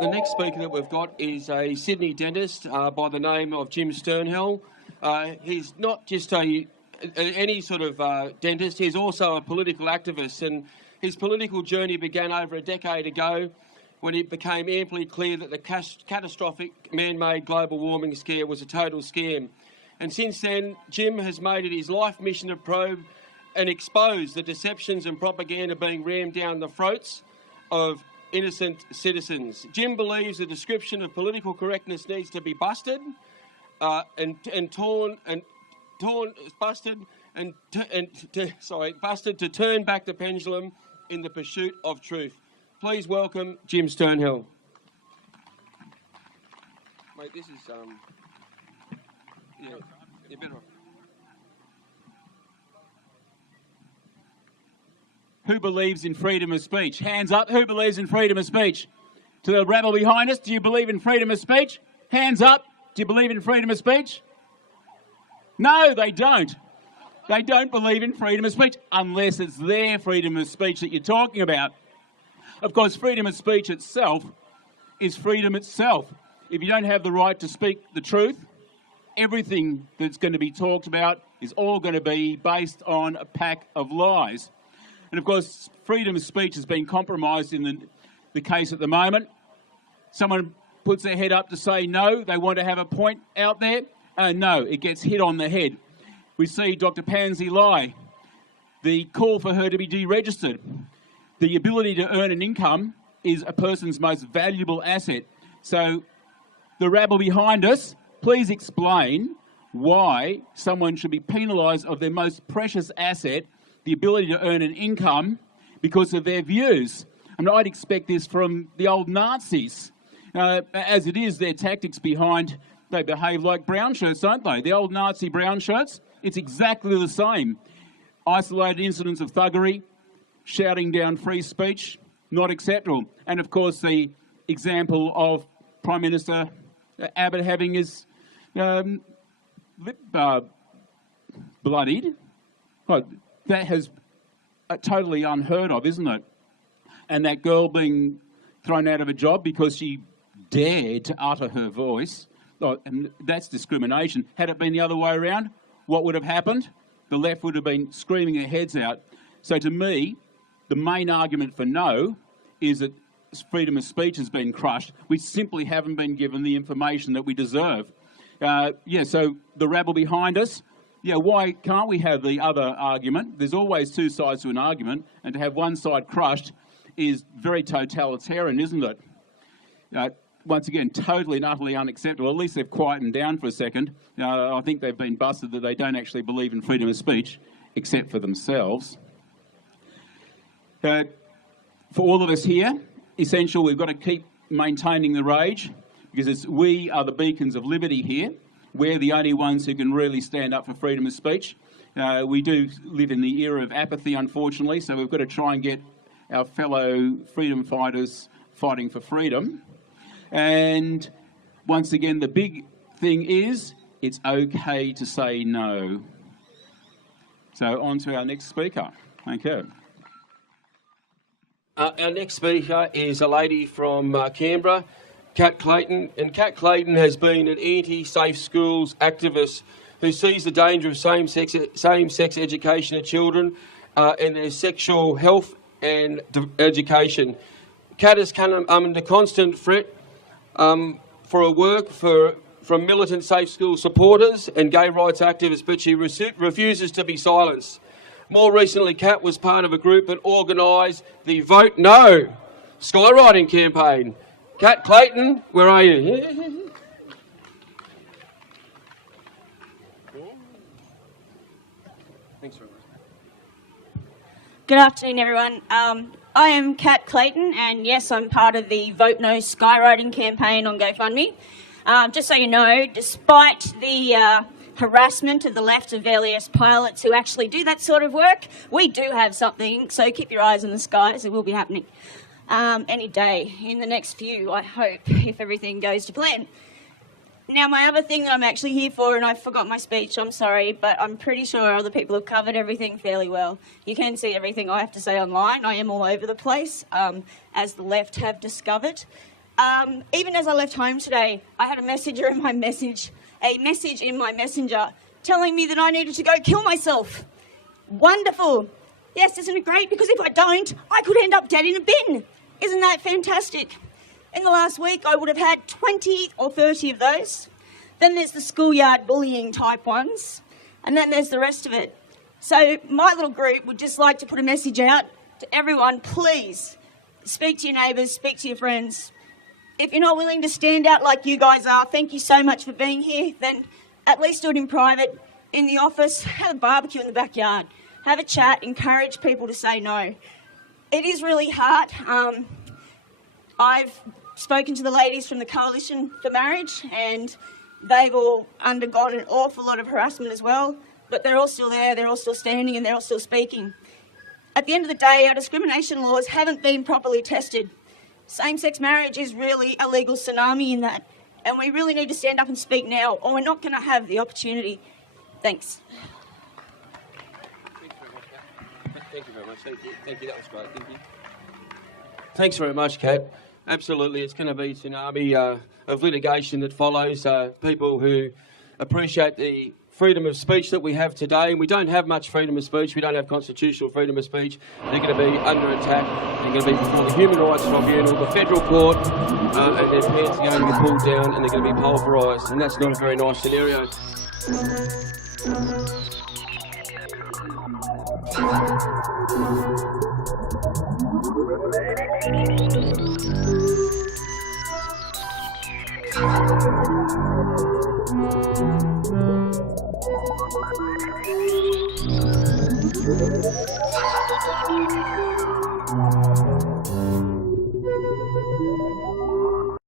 The next speaker that we've got is a Sydney dentist by the name of Jim Sternhell. He's not just any sort of dentist, he's also a political activist, and his political journey began over a decade ago when it became amply clear that the catastrophic man-made global warming scare was a total scam. And since then, Jim has made it his life mission to probe and expose the deceptions and propaganda being rammed down the throats of innocent citizens. Jim believes the description of political correctness needs to be busted busted to turn back the pendulum in the pursuit of truth. Please welcome Jim Sternhell. Mate, this is you better. Who believes in freedom of speech? Hands up. Who believes in freedom of speech? To the rabble behind us, do you believe in freedom of speech? Hands up. Do you believe in freedom of speech? No, they don't. They don't believe in freedom of speech unless it's their freedom of speech that you're talking about. Of course, freedom of speech itself is freedom itself. If you don't have the right to speak the truth, everything that's going to be talked about is all going to be based on a pack of lies. And of course, freedom of speech has been compromised in the case at the moment. Someone puts their head up to say no, they want to have a point out there. No, it gets hit on the head. We see Dr. Pansy Lai, the call for her to be deregistered. The ability to earn an income is a person's most valuable asset. So the rabble behind us, please explain why someone should be penalised of their most precious asset, the ability to earn an income, because of their views. I mean, I'd expect this from the old Nazis. As it is, their tactics behind, they behave like brown shirts, don't they? The old Nazi brown shirts, it's exactly the same. Isolated incidents of thuggery, shouting down free speech, not acceptable. And of course, the example of Prime Minister Abbott having his lip bloodied. Well, that has totally unheard of, isn't it? And that girl being thrown out of a job because she dared to utter her voice, and that's discrimination. Had it been the other way around, what would have happened? The left would have been screaming their heads out. So to me, the main argument for no is that freedom of speech has been crushed. We simply haven't been given the information that we deserve. So the rabble behind us, why can't we have the other argument? There's always two sides to an argument, and to have one side crushed is very totalitarian, isn't it? Once again, totally and utterly unacceptable. At least they've quietened down for a second. I think they've been busted that they don't actually believe in freedom of speech, except for themselves. For all of us here, essential, we've got to keep maintaining the rage, because we are the beacons of liberty here. We're the only ones who can really stand up for freedom of speech. We do live in the era of apathy, unfortunately, so we've got to try and get our fellow freedom fighters fighting for freedom. And once again, the big thing is, it's okay to say no. So on to our next speaker. Thank you. Our next speaker is a lady from Canberra, Kat Clayton. And Kat Clayton has been an anti-safe schools activist who sees the danger of same-sex education of children and their sexual health and education. Kat has come under constant threat for her work from militant safe school supporters and gay rights activists, but she refuses to be silenced. More recently, Kat was part of a group that organised the Vote No skywriting campaign. Kat Clayton, where are you? Thanks very much. Good afternoon, everyone. I am Kat Clayton, and yes, I'm part of the Vote No skywriting campaign on GoFundMe. Just so you know, despite the harassment of the left of various pilots who actually do that sort of work, we do have something, so keep your eyes in the skies. It will be happening any day in the next few, I hope, if everything goes to plan. Now, my other thing that I'm actually here for, and I forgot my speech, I'm sorry, but I'm pretty sure other people have covered everything fairly well. You can see everything I have to say online. I am all over the place, as the left have discovered. Even as I left home today, I had a message in my messenger telling me that I needed to go kill myself. Wonderful. Yes, isn't it great? Because if I don't, I could end up dead in a bin. Isn't that fantastic? In the last week, I would have had 20 or 30 of those. Then there's the schoolyard bullying type ones. And then there's the rest of it. So my little group would just like to put a message out to everyone. Please speak to your neighbours, speak to your friends. If you're not willing to stand out like you guys are, thank you so much for being here. Then at least do it in private, in the office, have a barbecue in the backyard. Have a chat, encourage people to say no. It is really hard. I've spoken to the ladies from the Coalition for Marriage, and they've all undergone an awful lot of harassment as well, but they're all still there, they're all still standing, and they're all still speaking. At the end of the day, our discrimination laws haven't been properly tested. Same-sex marriage is really a legal tsunami in that, and we really need to stand up and speak now, or we're not going to have the opportunity. Thanks. Thank you very much. Thank you. That was great. Thank you. Thanks very much, Kat. Absolutely, it's going to be a tsunami of litigation that follows. People who appreciate the freedom of speech that we have today, and we don't have much freedom of speech. We don't have constitutional freedom of speech. They're going to be under attack. They're going to be before the Human Rights Tribunal, the federal court, and their pants are going to be pulled down, and they're going to be pulverised, and that's not a very nice scenario.